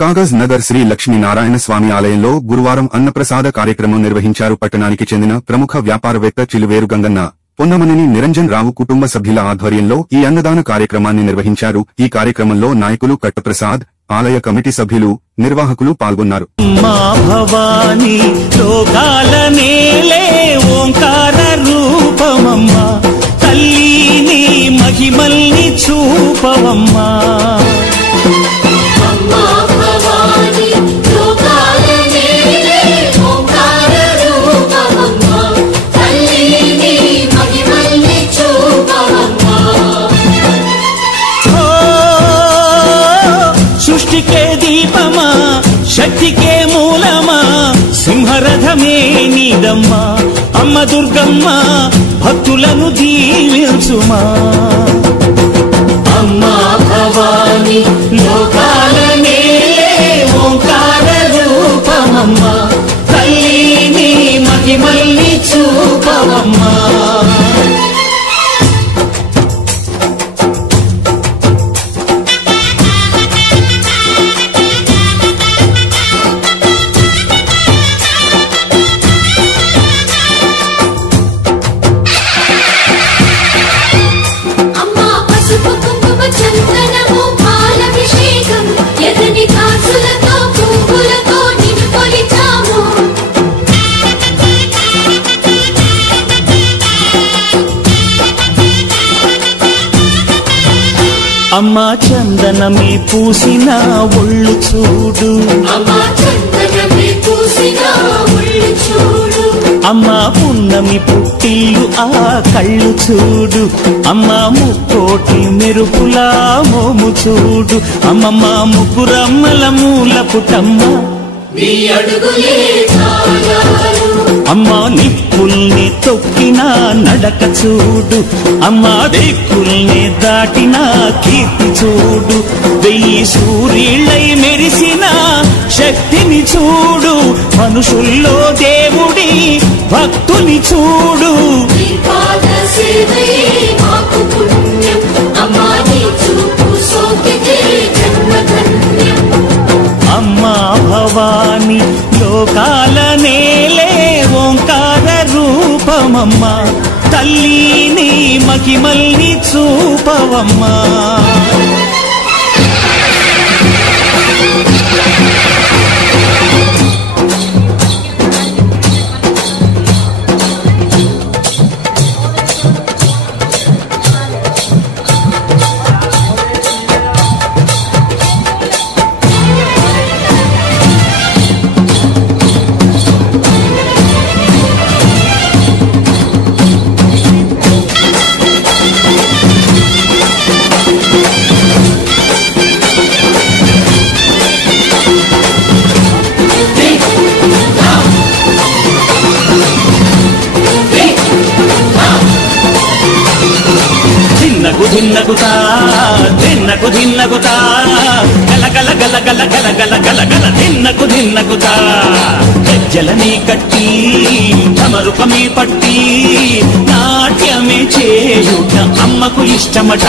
కాగజ్ నగర్ శ్రీ లక్ష్మీనారాయణ స్వామి ఆలయంలో గురువారం అన్నప్రసాద కార్యక్రమం నిర్వహించారు. పట్టణానికి చెందిన ప్రముఖ వ్యాపారవేత్త చిలువేరు గంగన్న, పొన్నమనేని నిరంజన్ రావు కుటుంబ సభ్యుల ఆధ్వర్యంలో ఈ అన్నదాన కార్యక్రమాన్ని నిర్వహించారు. ఈ కార్యక్రమంలో నాయకులు కట్టప్రసాద్, ఆలయ కమిటీ సభ్యులు, నిర్వాహకులు పాల్గొన్నారు. మా భవాని లోకాల నేలే ఓంకార రూపమమ్మా, తల్లిని మహిమల్ని చూపవమ్మా. సృష్టికే దీపమా, శక్తికే మూలమా, సింహరథమే నీదమ్మా. అమ్మ దుర్గమ్మ భక్తులను దీవించుమా. అమ్మా భవాని లోకాల నేలే ఓంకార రూపమమ్మా, తల్లిని మహిమల్ని చూపవమ్మా. అమ్మా చందనమే పూసిన ఒళ్ళు చూడు, అమ్మా పున్నమి పుట్టిల్లు ఆ కళ్ళు చూడు, అమ్మా ముక్కోటి మెరుపులా మోము చూడు. అమ్మమ్మ ముగ్గురమ్మల మూల పుటమ్మ, అమ్మా నిప్పుల్ని తొక్కిన నడక చూడు, అమ్మా దిక్కుల్ని దాటిన కీర్తి చూడు. 1000 సూర్యులై మెరిసిన శక్తిని చూడు, మనుషుల్లో దేవుడి భక్తుని చూడు. అమ్మా భవాని లోకాల నేలే ఓంకార రూపమమ్మా, తల్లిని మహిమల్ని చూపవమ్మా. ధిన్నకుతా ధిన్నకు ధిన్నకుతా గల గల గల గల గల గల గల గల ధిన్నకుతా. గజ్జలనే కట్టి తమరుకమే పట్టి నాట్యమే చేయుట అమ్మకు ఇష్టమట.